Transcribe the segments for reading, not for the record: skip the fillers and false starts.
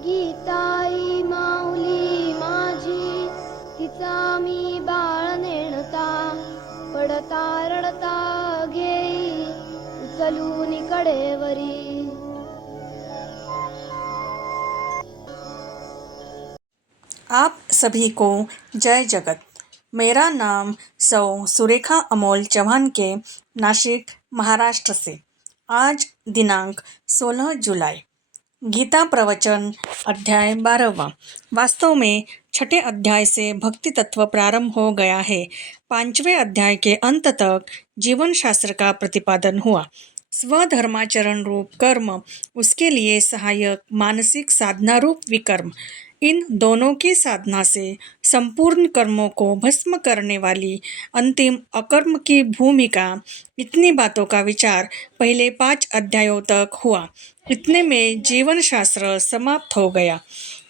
गीताई माऊली माझी, तिचा मी बाळ नेणता, पडता रडता घेई उचलून कडेवरी। आप सभी को जय जगत। मेरा नाम सौ सुरेखा अमोल चौहान के नासिक महाराष्ट्र से। आज दिनांक 16 जुलाई। गीता प्रवचन अध्याय 12वां। वास्तव में छठे अध्याय से भक्ति तत्व प्रारंभ हो गया है। 5वें अध्याय के अंत तक जीवन शास्त्र का प्रतिपादन हुआ। स्वधर्माचरण रूप कर्म, उसके लिए सहायक मानसिक साधना रूप विकर्म, इन दोनों की साधना से संपूर्ण कर्मों को भस्म करने वाली अंतिम अकर्म की भूमिका, इतनी बातों का विचार पहले 5 अध्यायों तक हुआ। इतने में जीवन शास्त्र समाप्त हो गया।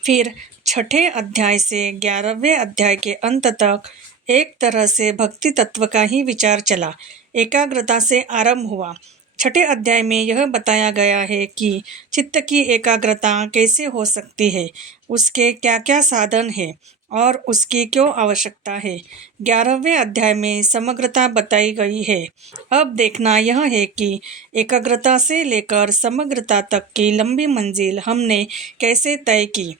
फिर छठे अध्याय से 11वें अध्याय के अंत तक एक तरह से भक्ति तत्व का ही विचार चला, एकाग्रता से आरंभ हुआ। छठे अध्याय में यह बताया गया है कि चित्त की एकाग्रता कैसे हो सकती है, उसके क्या क्या साधन है और उसकी क्यों आवश्यकता है। 11वें अध्याय में समग्रता बताई गई है। अब देखना यह है कि एकाग्रता से लेकर समग्रता तक की लंबी मंजिल हमने कैसे तय की।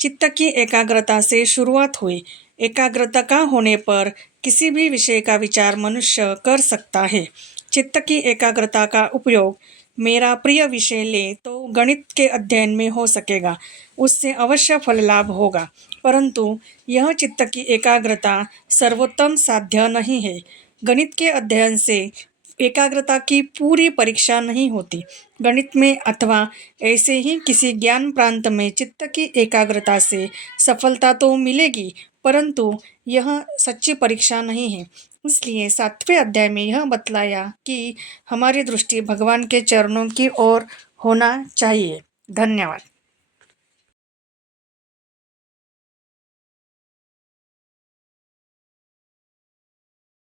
चित्त की एकाग्रता से शुरुआत हुई। एकाग्रता का होने पर किसी भी विषय का विचार मनुष्य कर सकता है। चित्त की एकाग्रता का उपयोग मेरा प्रिय विषय ले तो गणित के अध्ययन में हो सकेगा, उससे अवश्य फल लाभ होगा, परंतु यह चित्त की एकाग्रता सर्वोत्तम साध्य नहीं है। गणित के अध्ययन से एकाग्रता की पूरी परीक्षा नहीं होती। गणित में अथवा ऐसे ही किसी ज्ञान प्रांत में चित्त की एकाग्रता से सफलता तो मिलेगी, परंतु यह सच्ची परीक्षा नहीं है। इसलिए 7वें अध्याय में यह बतलाया कि हमारी दृष्टि भगवान के चरणों की ओर होना चाहिए। धन्यवाद।